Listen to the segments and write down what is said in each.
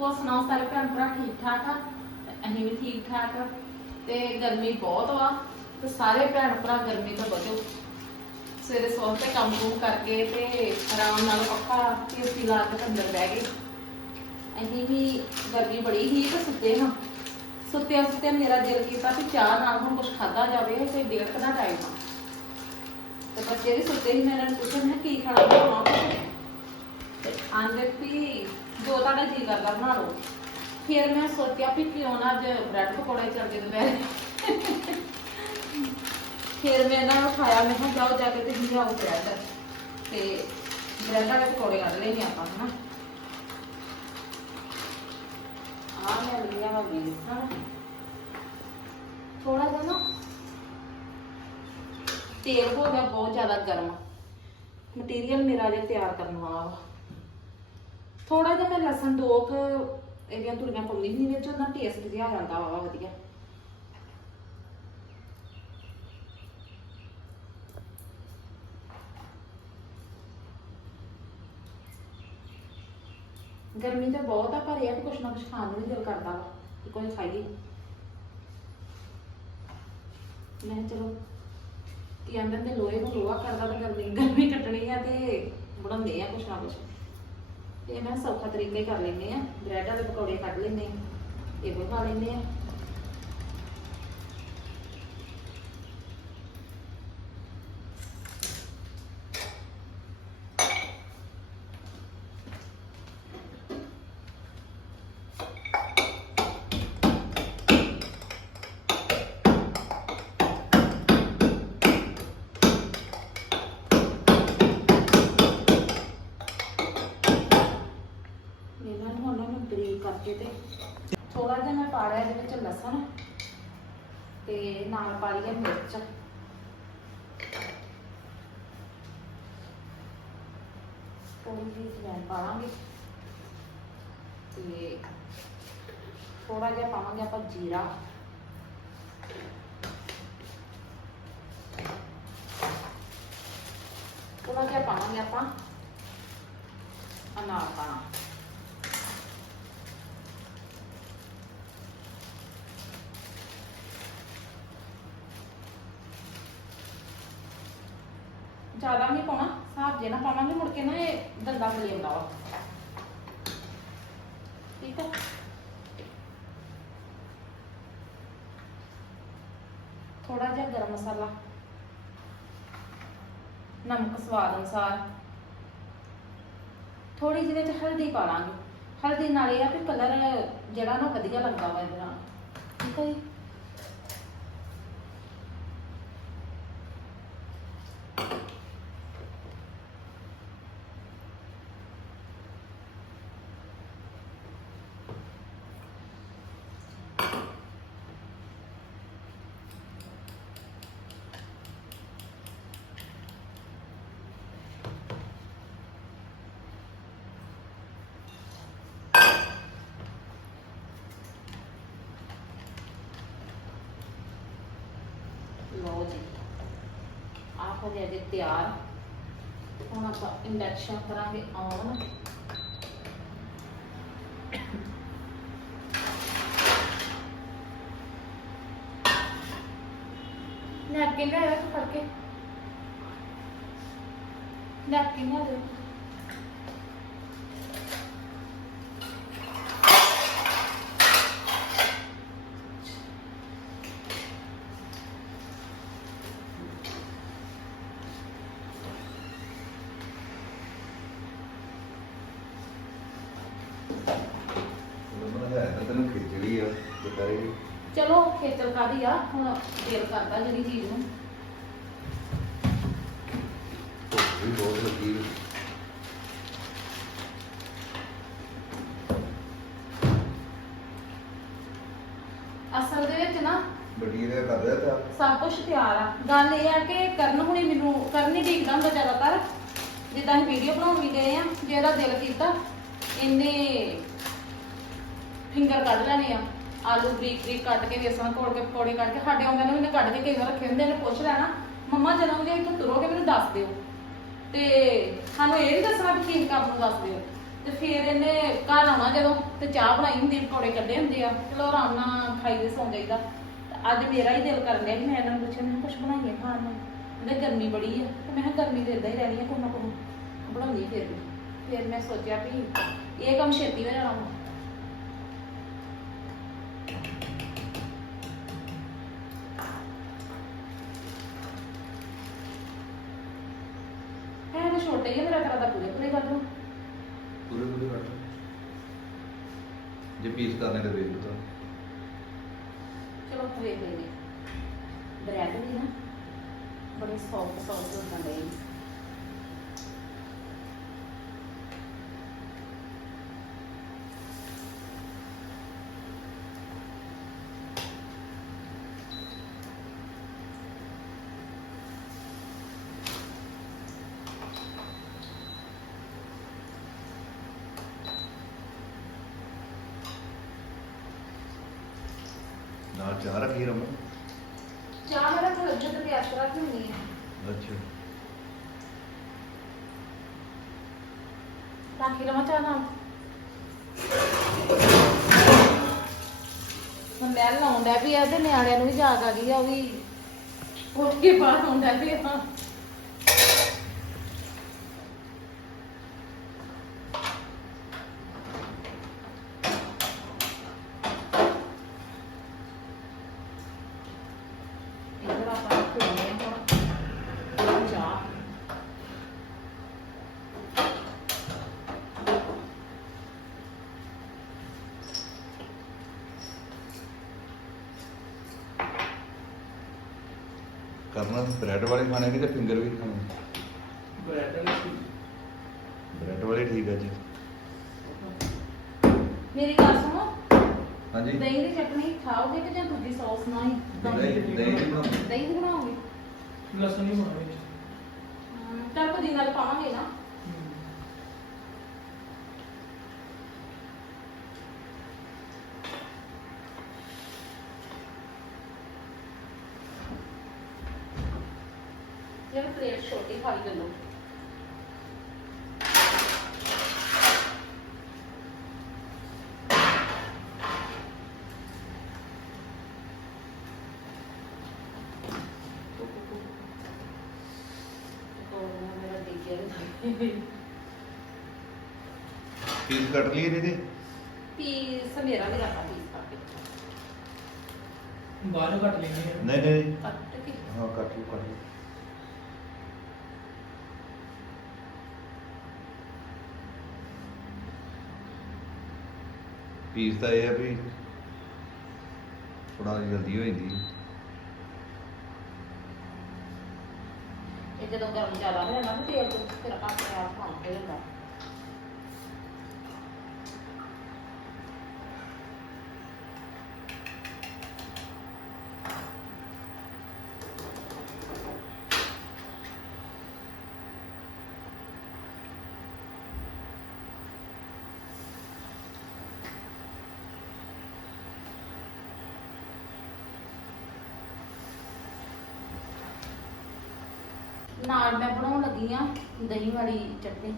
ਹੋਰ ਸੁਣਾਓ ਸਾਰੇ ਭੈਣ ਭਰਾ ਠੀਕ ਠਾਕ ਆ? ਤੇ ਅਸੀਂ ਵੀ ਠੀਕ ਠਾਕ ਆ। ਤੇ ਗਰਮੀ ਬਹੁਤ ਵਾ ਤੇ ਸਾਰੇ ਭੈਣ ਭਰਾ ਗਰਮੀ ਤੋਂ ਬਚੋ। ਸਵੇਰੇ ਸੌਂ ਤੇ ਕੰਮ ਕੁਮ ਕਰਕੇ ਤੇ ਆਰਾਮ ਨਾਲ ਪੱਖਾ ਏਸੀ ਲਾ ਕੇ ਅੰਦਰ ਬਹਿ ਗਏ। ਅਸੀਂ ਵੀ ਗਰਮੀ ਬੜੀ ਹੀ ਤੇ ਸੁੱਤੇ ਹਾਂ। ਸੁੱਤੇ ਸੁੱਤੇ ਮੇਰਾ ਦਿਲ ਕੀਤਾ ਕਿ ਚਾਹ ਨਾਲ ਹੁਣ ਕੁਝ ਖਾਧਾ ਜਾਵੇ ਤੇ ਡੇਢ ਕੁ ਦਾ ਟਾਈਮ ਆ। ਤੇ ਬੱਚੇ ਵੀ ਸੁੱਤੇ ਹੀ ਮੇਰੇ ਨੂੰ ਪੁੱਛਣ ਹੈ ਕੀ ਖਾਣਾ ਬਣਾਉਣਾ ਤੇ ਆਂਦੇ ਵੀ ਜੋ ਤੁਹਾਡਾ ਜੀ ਕਰਦਾ ਬਣਾ ਲਓ। ਫਿਰ ਮੈਂ ਸੋਚਿਆ ਵੀ ਕਿਉਂ ਨਾ ਅੱਜ ਬ੍ਰੈਡ ਪਕੌੜੇ ਚੱਲਦੇ ਦੁਪਹਿਰੇ। ਫਿਰ ਮੈਂ ਇਹਨਾਂ ਨੂੰ ਖਾਇਆ, ਮੈਂ ਕਿਹਾ ਜਾਓ ਜਾ ਕੇ ਤੇ ਲਿਆਓ ਬ੍ਰੈਡ ਤੇ ਬ੍ਰੈਡ ਵਾਲੇ ਪਕੌੜੇ ਕੱਢ ਲੈਣੇ ਆਪਾਂ, ਹਨਾ। ਆ ਮੈਂ ਲਿਆ ਵਾ ਵੇਸਣ ਥੋੜਾ ਜਿਹਾ ਨਾ ਤੇਲ ਹੋ ਗਿਆ, ਬਹੁਤ ਜ਼ਿਆਦਾ ਗਰਮ। ਮਟੀਰੀਅਲ ਮੇਰਾ ਜੇ ਤਿਆਰ ਕਰਨ ਵਾਲਾ ਵਾ। ਥੋੜਾ ਜਿਹਾ ਮੈਂ ਲਸਣ ਦੋ ਕੁ ਇਹਦੀਆਂ ਤੁਰੀਆਂ ਪਾਉਂਦੀ ਨਹੀਂ ਵਿੱਚ ਉਹਦਾ ਟੇਸਟ ਜਿਹਾ ਆ ਜਾਂਦਾ ਵਾ, ਵਧੀਆ। ਗਰਮੀ ਤਾਂ ਬਹੁਤ ਆ, ਪਰ ਇਹ ਆ ਕਿ ਕੁਛ ਨਾ ਕੁਛ ਖਾਣ ਨੂੰ ਵੀ ਦਿਲ ਕਰਦਾ ਵਾ, ਕਿ ਕੋਈ ਖਾਈਏ। ਮੈਂ ਕਿਹਾ ਚਲੋ, ਕੀ ਆਂਦੇ ਨੇ ਲੋਹੇ ਨੂੰ ਲੋਹਾ ਕਰਦਾ ਤਾਂ ਗਰਮੀ ਗਰਮੀ ਕੱਟਣੀ ਆ ਤੇ ਬਣਾਉਂਦੇ ਆ ਕੁਛ ਨਾ ਕੁਛ। ਇਹ ਮੈਂ ਸੌਖਾ ਤਰੀਕਾ ਹੀ ਕਰ ਲੈਂਦੇ ਆ। ਬ੍ਰੈਡ ਵਾਲੇ ਪਕੌੜੇ ਕੱਢ ਲੈਂਦੇ ਆ, ਇਹ ਵੀ ਖਾ ਲੈਂਦੇ ਆ ਇਹਨਾਂ ਨੂੰ ਉਹਨਾਂ ਨੂੰ ਬਰੀਕ ਕਰਕੇ ਤੇ ਥੋੜਾ ਜਿਹਾ ਮੈਂ ਪਾ ਲਿਆ ਇਹਦੇ ਵਿੱਚ ਲਸਣ ਤੇ ਨਾਲ ਪਾ ਲਈ ਹੈ ਮਿਰਚ। ਥੋੜੀ ਜਿਹੀ ਜਵੈਣ ਪਾਵਾਂਗੇ। ਤੇ ਥੋੜਾ ਜਿਹਾ ਪਾਵਾਂਗੇ ਆਪਾਂ ਜੀਰਾ। ਥੋੜਾ ਜਿਹਾ ਪਾਵਾਂਗੇ ਆਪਾਂ ਅਨਾਰ ਪਾਣਾ। ਜ਼ਿਆਦਾ ਨਹੀਂ ਪਾਉਣਾ, ਹਿਸਾਬ ਜੇ ਨਾ ਪਾਵਾਂਗੇ, ਮੁੜ ਕੇ ਨਾ ਇਹ ਦੰਦਾਂ ਥੱਲੇ ਆਉਂਦਾ ਵਾ। ਠੀਕ ਆ? ਥੋੜਾ ਜਿਹਾ ਗਰਮ ਮਸਾਲਾ, ਨਮਕ ਸਵਾਦ ਅਨੁਸਾਰ। ਥੋੜੀ ਜਿਹੀ ਵਿੱਚ ਹਲਦੀ ਪਾ ਲਾਂਗੇ। ਹਲਦੀ ਨਾਲ ਇਹ ਆ ਕਿ ਕਲਰ ਜਿਹੜਾ ਨਾ ਵਧੀਆ ਲੱਗਦਾ ਵਾ ਇਹਦੇ ਨਾਲ। ਠੀਕ ਹੈ ਜੀ ਲਓ ਜੀ ਆਹ ਹੋ ਤਿਆਰ। ਹੁਣ ਆਪਾਂ ਇੰਡਕਸ਼ਨ ਕਰਾਂਗੇ ਔਨ ਨੈਪਕਿਨ ਲੈ ਆਇਆ ਫੜ ਕੇ। ਨੈਪਕਿਨ ਲੈ ਦੇ ਉਹਨਾਂ ਹੈ ਤਾਂ ਤੈਨੂੰ ਖਿਚੜੀ ਆ ਦੁਪਹਿਰੇ ਚਲੋ ਖੇਚਲ ਕਾਦੀ ਆ? ਹੁਣ ਦਿਲ ਕਰਦਾ ਜਿਹੜੀ ਚੀਜ਼ ਨੂੰ। ਭੁੱਖ ਵੀ ਬਹੁਤ ਲੱਗੀ ਅਸਲ ਦੇ ਵਿੱਚ ਨਾ ਬੜੀ ਦੇ ਕਰ ਰਿਹਾ ਤਾਂ ਸਭ ਕੁਝ ਤਿਆਰ ਆ। ਗੱਲ ਇਹ ਆ ਕਿ ਕਰਨ ਹੁਣੀ ਮੈਨੂੰ ਕਰਨ ਹੀ ਡੀਕਦਾ ਹੁੰਦਾ ਜ਼ਿਆਦਾਤਰ। ਜਿੱਦਾਂ ਅਸੀਂ ਵੀਡੀਓ ਬਣਾਉਣ ਵੀ ਗਏ ਆ ਜੇ ਇਹਦਾ ਦਿਲ ਕੀਤਾ ਇਹਨੇ ਫਿੰਗਰ ਕੱਢ ਲੈਣੇ ਆ। ਆਲੂ ਬਰੀਕ ਬਰੀਕ ਕੱਟ ਕੇ ਵੇਸਣ ਘੋਲ ਕੇ ਪਕੌੜੇ ਕੱਢ ਕੇ ਸਾਡੇ ਆਉਂਦੇ ਨੇ ਉਹਨੇ ਕੱਢ ਕੇ ਕਈ ਵਾਰ ਰੱਖੇ ਹੁੰਦੇ ਨੇ ਪੁੱਛ ਲੈਣਾ, ਮੰਮਾ, ਜਦੋਂ ਵੀ ਇੱਥੋਂ ਤੁਰੋਗੇ ਮੈਨੂੰ ਦੱਸ ਦਿਓ। ਤੇ ਸਾਨੂੰ ਇਹ ਵੀ ਦੱਸਣਾ ਵੀ ਕੀ ਕੰਮ ਨੂੰ ਦੱਸ ਦਿਓ। ਤੇ ਫਿਰ ਇਹਨੇ ਘਰ ਆਉਣਾ ਜਦੋਂ, ਤੇ ਚਾਹ ਬਣਾਈ ਹੁੰਦੀ ਪਕੌੜੇ ਕੱਢੇ ਹੁੰਦੇ ਆ। ਚਲੋ ਆਰਾਮ ਨਾਲ ਖਾਈ ਦੇ, ਸੌਂ ਜਾਈਦਾ। ਅੱਜ ਮੇਰਾ ਹੀ ਦਿਲ ਕਰਨ ਡਿਆ ਕਿ ਮੈਂ ਇਹਨਾਂ ਨੂੰ ਪੁੱਛਿਆ ਮੈਨੂੰ ਕੁਝ ਬਣਾਈਏ ਖਾਣ ਨੂੰ? ਕਹਿੰਦੇ, ਗਰਮੀ ਬੜੀ ਆ। ਤੇ ਮੈਂ ਕਿਹਾ, ਗਰਮੀ ਤੇ ਇਦਾਂ ਹੀ ਰਹਿਣੀ ਆ ਕੋਈ ਨਾ ਕੋਈ ਬਣਾਉਂਦੀ ਫਿਰ ਫਿਰ ਮੈਂ ਸੋਚਿਆ ਵੀ ਇਹ ਕੰਮ ਛੇਤੀ ਹੋ ਜਾਣਾ ਵਾ। ਹੈ ਤਾਂ ਛੋਟੇ ਹੀ ਆ, ਮੇਰਾ ਕਰਾ ਪੂਰੇ ਪੂਰੇ ਕਰ ਲਓ ਪੂਰੇ ਪੂਰੇ ਕੱਟ ਜੇ ਪੀਸ ਕਰਨੇ ਤੇ ਵੇਚ ਦੋ ਚਲੋ ਵੇਖ ਲੈਨੇ ਬ੍ਰੈਡ ਵੀ ਨਾ ਬੜੀ ਸੌਫਟ ਸੌਫਟ ਹੋ ਜਾਂਦੇ ਨੇ ਨਾਲ ਚਾਹ ਰੱਖੀ ਰਮ ਚਾਹ ਮੇਰਾ ਕੋਲ ਅੱਗੇ ਤੇ ਪਿਆਸ ਰੱਖ ਲੈਣੀ ਹੈ। ਅੱਛਾ। ਰਾਖੀ ਲਵਾਂ ਚਾਹ ਨਾਲ। ਹੁਣ ਮੈਂ ਲਾਉਂਦਾ ਵੀ ਆ ਤੇ ਨਿਆਣਿਆਂ ਨੂੰ ਵੀ ਯਾਦ ਆ ਗਈ ਆ ਉਹ ਵੀ ਉੱਠ ਕੇ ਬਾਹਰ ਆਉਂਦਾ ਵੀ ਆ। ਹਾਂ ਚਾਹ ਕਰਨਾ ਬ੍ਰੈਡ ਵਾਲੇ ਖਾਣੇ ਕਿ ਤੇ ਫਿੰਗਰ ਵੀ ਖਾਣੇ। ਬ੍ਰੈਡ ਵਾਲੀ ਬ੍ਰੈਡ ਵਾਲੇ ਠੀਕ ਆ ਜੀ। ਮੇਰੀ ਗੱਲ ਸੁਣੋ ਹਾਂਜੀ। ਦਹੀਂ ਦੀ ਚਟਨੀ ਖਾਓਗੇ ਕਿ ਜਾਂ ਦੂਜੀ ਸੌਸ ਨਾਲ ਹੀ ਦਹੀਂ ਦਹੀਂ ਨਹੀਂ ਬਣਾਉਂਦੇ। ਦਹੀਂ ਦੀ ਬਣਾਓਗੇ? ਲਸਣ ਨਹੀਂ ਪਾਉਣਾ ਵਿੱਚ। ਹਮ, ਚੱਲ ਪੁਦੀਨਾ ਨਾਲ ਪਾਵਾਂਗੇ ਨਾ। ਇਹ ਪਲੇਟ ਛੋਟੀ ਖਾਈ ਚੱਲੋ। ਮੇਰਾ ਪੀਸ ਕੱਟ ਲਈਏ ਇਹਦੇ ਪੀਸ ਮੇਰਾ ਵੀ ਰੱਖਾ ਪੀਸ ਕਰਕੇ ਬਾਹਰੋਂ ਕੱਟ ਲੈਂਦੇ ਆ। ਨਹੀਂ ਨਹੀਂ। ਕੱਟ ਕੇ। ਹਾਂ ਕੱਟ ਲਓ ਕੱਟ ਲਓ। ਪੀਸ ਤਾਂ ਇਹ ਆ ਵੀ ਥੋੜਾ ਜਲਦੀ ਹੋ ਜਾਂਦੀ ਹੈ। ਜਦੋਂ ਗਰਮ ਜ਼ਿਆਦਾ ਹੋ ਜਾਂਦਾ ਨਾ ਤੇਲ ਤੋਂ ਫਿਰ ਆਪਣੇ ਆਪ ਖਾਣ ਕੇ ਜਾਂਦਾ ਨਾਲ ਮੈਂ ਬਣਾਉਣ ਲੱਗੀ ਆ ਦਹੀਂ ਵਾਲੀ ਚਟਨੀ।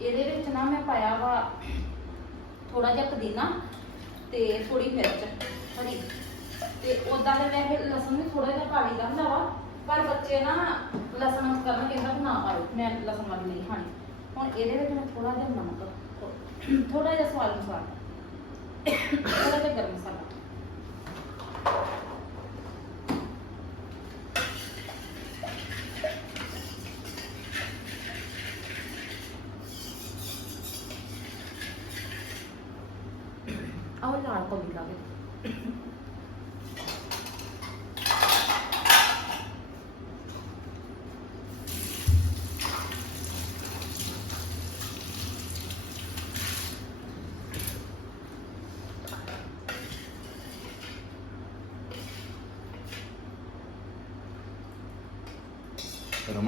ਇਹਦੇ ਵਿੱਚ ਨਾ ਮੈਂ ਪਾਇਆ ਵਾ ਥੋੜਾ ਜਿਹਾ ਪੁਦੀਨਾ ਤੇ ਥੋੜੀ ਮਿਰਚ, ਹਰੀ। ਤੇ ਉਦਾਂ ਦੇ ਵੈਸੇ ਲਸਣ ਵੀ ਥੋੜਾ ਜਿਹਾ ਪਾ ਲਈਦਾ ਹੁੰਦਾ ਵਾ, ਪਰ ਬੱਚੇ ਨਾ ਲਸਣ ਕਰਨ ਕਹਿੰਦਾ ਨਾ ਪਾਓ ਮੈਂ ਲਸਣ ਵਾਲੀ ਨਹੀਂ ਖਾਣੀ। ਹੁਣ ਇਹਦੇ ਵਿੱਚ ਮੈਂ ਥੋੜਾ ਜਿਹਾ ਨਮਕ ਥੋੜਾ ਜਿਹਾ ਸਵਾਦ ਅਨੁਸਾਰ। ਥੋੜਾ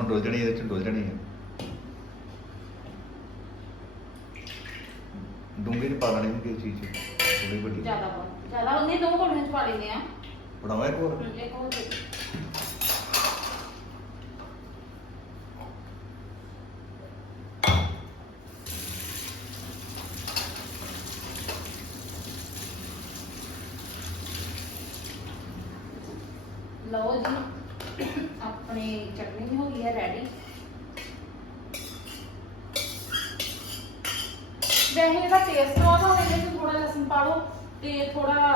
ਹੁਣ ਡੁੱਲ ਜਣੀ ਇਹਦੇ ਚ ਡੁੱਲ ਜਣੀ ਹੈ ਡੂੰਘੇ ਚ ਪਾ ਲੈਣੀ ਹੁੰਦੀ ਇਹ ਚੀਜ਼। ਥੋੜੀ ਵੱਡੀ। ਜ਼ਿਆਦਾ ਬਹੁਤ ਜ਼ਿਆਦਾ ਉਹਨੇ ਦੋ ਕੋਲੀਆਂ ਚ ਪਾ ਲੈਨੇ ਆ। ਬਣਾਵਾ ਇੱਕ ਹੋਰ। ਇੱਕ ਹੋਰ ਦੇ ਦਿਓ। ਲਓ ਜੀ। ਆਪਣੀ ਚਟਨੀ ਵੀ ਹੋ ਗਈ ਹੈ ਰੈਡੀ ਵੈਸੇ ਇਹਦਾ ਟੇਸਟ ਆ ਤਾਂ ਇਹਦੇ ਵਿੱਚ ਥੋੜਾ ਲਸਣ ਪਾ ਲਓ ਤੇ ਥੋੜਾ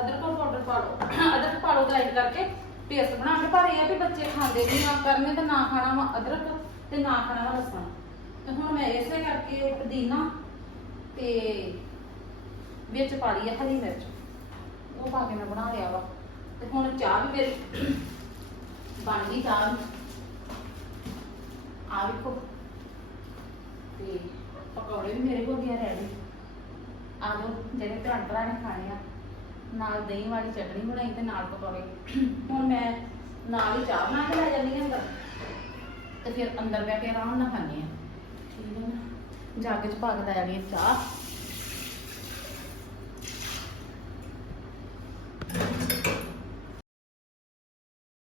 ਅਦਰਕ ਪਾਊਡਰ ਪਾ ਲਓ। ਅਦਰਕ ਪਾ ਲਓ ਗ੍ਰਾਈਂਡ ਕਰਕੇ ਪੇਸਟ ਬਣਾ ਕੇ, ਪਰ ਇਹ ਆ ਵੀ ਬੱਚੇ ਖਾਂਦੇ ਨਹੀਂ ਆ, ਕਰਨੇ ਤੇ ਨਾ ਖਾਣਾ ਵਾ ਅਦਰਕ ਤੇ ਨਾ ਖਾਣਾ ਵਾ ਲਸਣ। ਤੇ ਹੁਣ ਮੈਂ ਇਸੇ ਕਰਕੇ ਪੁਦੀਨਾ ਤੇ ਵਿੱਚ ਪਾ ਲਈ ਆ ਹਰੀ ਮਿਰਚ। ਉਹ ਪਾ ਕੇ ਮੈਂ ਬਣਾ ਲਿਆ ਵਾ। ਤੇ ਹੁਣ ਚਾਹ ਵੀ ਮੇਰੀ ਬਣ ਗਈ ਚਾਹ ਆ ਵੇਖੋ। ਤੇ ਪਕੌੜੇ ਵੀ ਮੇਰੇ ਕੋਲ ਗਿਆ ਰੈਡੀ ਆ ਲਓ, ਜਿਹੜੇ ਭੈਣ ਭਰਾ ਨੇ ਖਾਣੇ ਆ। ਨਾਲ ਦਹੀਂ ਵਾਲੀ ਚਟਨੀ ਬਣਾਈ ਤੇ ਨਾਲ ਪਕੌੜੇ। ਹੁਣ ਮੈਂ ਨਾਲ ਹੀ ਚਾਹ ਬਣਾ ਕੇ ਲੈ ਜਾਂਦੀ ਹਾਂ ਅੰਦਰ। ਤੇ ਫਿਰ ਅੰਦਰ ਬੈ ਕੇ ਆਰਾਮ ਨਾਲ ਖਾਂਦੇ ਆ ਠੀਕ ਹੈ ਨਾ? ਜੱਗ ਚ ਪਾ ਲੈ ਜਾਣੀ ਆ ਚਾਹ।